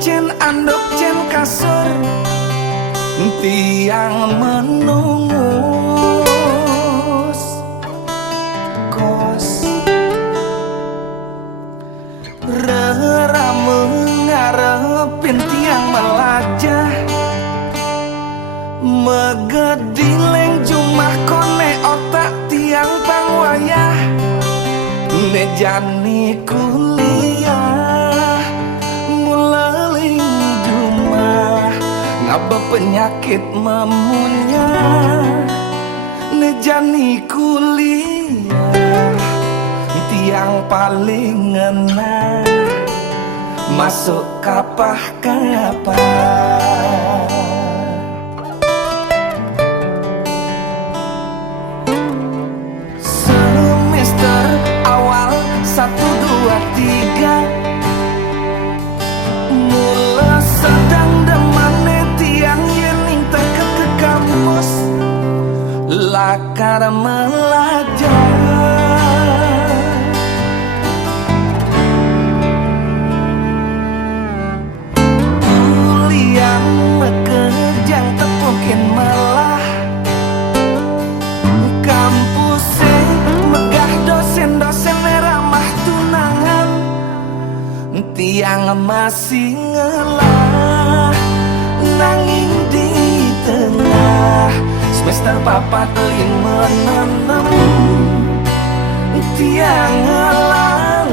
cen andok cen kasur tiang menungus kos rerame ngarepin tiang melajah megedileng jumah kone otak tiang pangwayah nejani kuliah mulaling jumah ngaba penyakit memunyah nejani kuliah tiang paling ngena masuk kapah kapah semester awal 1, 2, 3 mula sedang demane tiang yening teka ke kampus lakar melajar kuliah mekejang tepukin malah kampusnya megah dosen-dosen ramah tunangan tiang masih ngelah nanging di tengah semester 4, 5, 6 tiang ngelang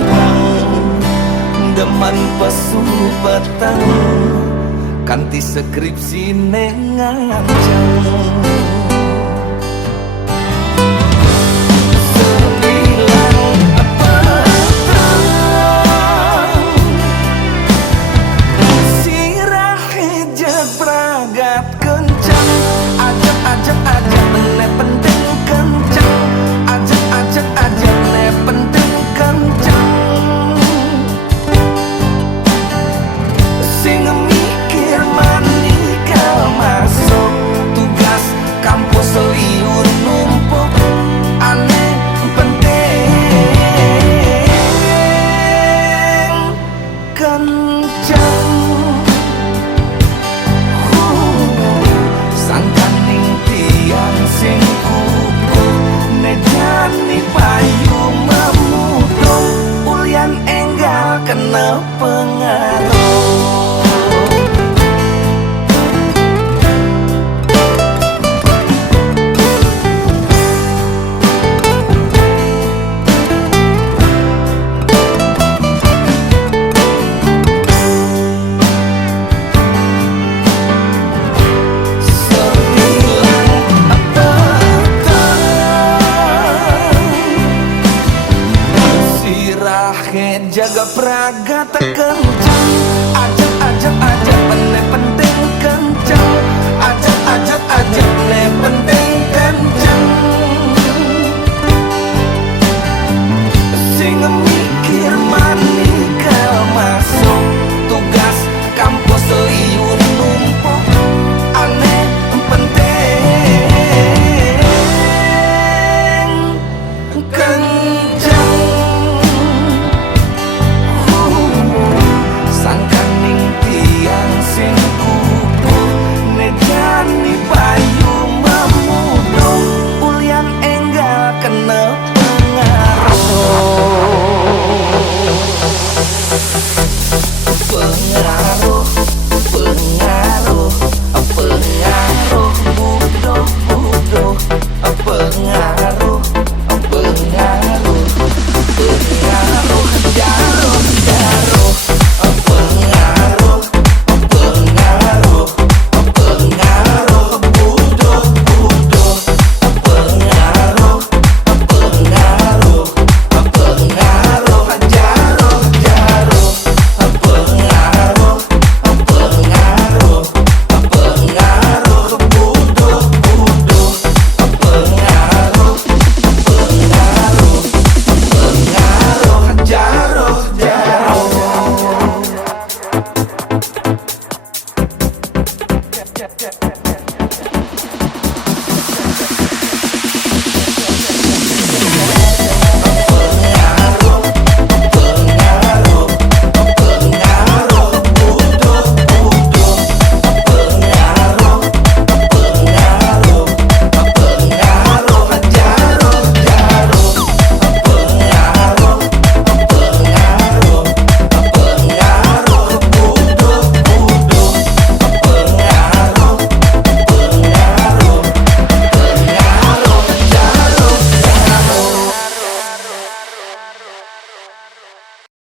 demen pesu petang kanti skripsi nengancang kena pengaruh jaga praga terkencang ajak pene penting kencang ajak ne penting kencang sing mikir manikal masuk tugas kampus liur numpuk aneh penting kencang sangkaning tiang sing kukuh nejani payu memudung ulian enggal kena pengaruh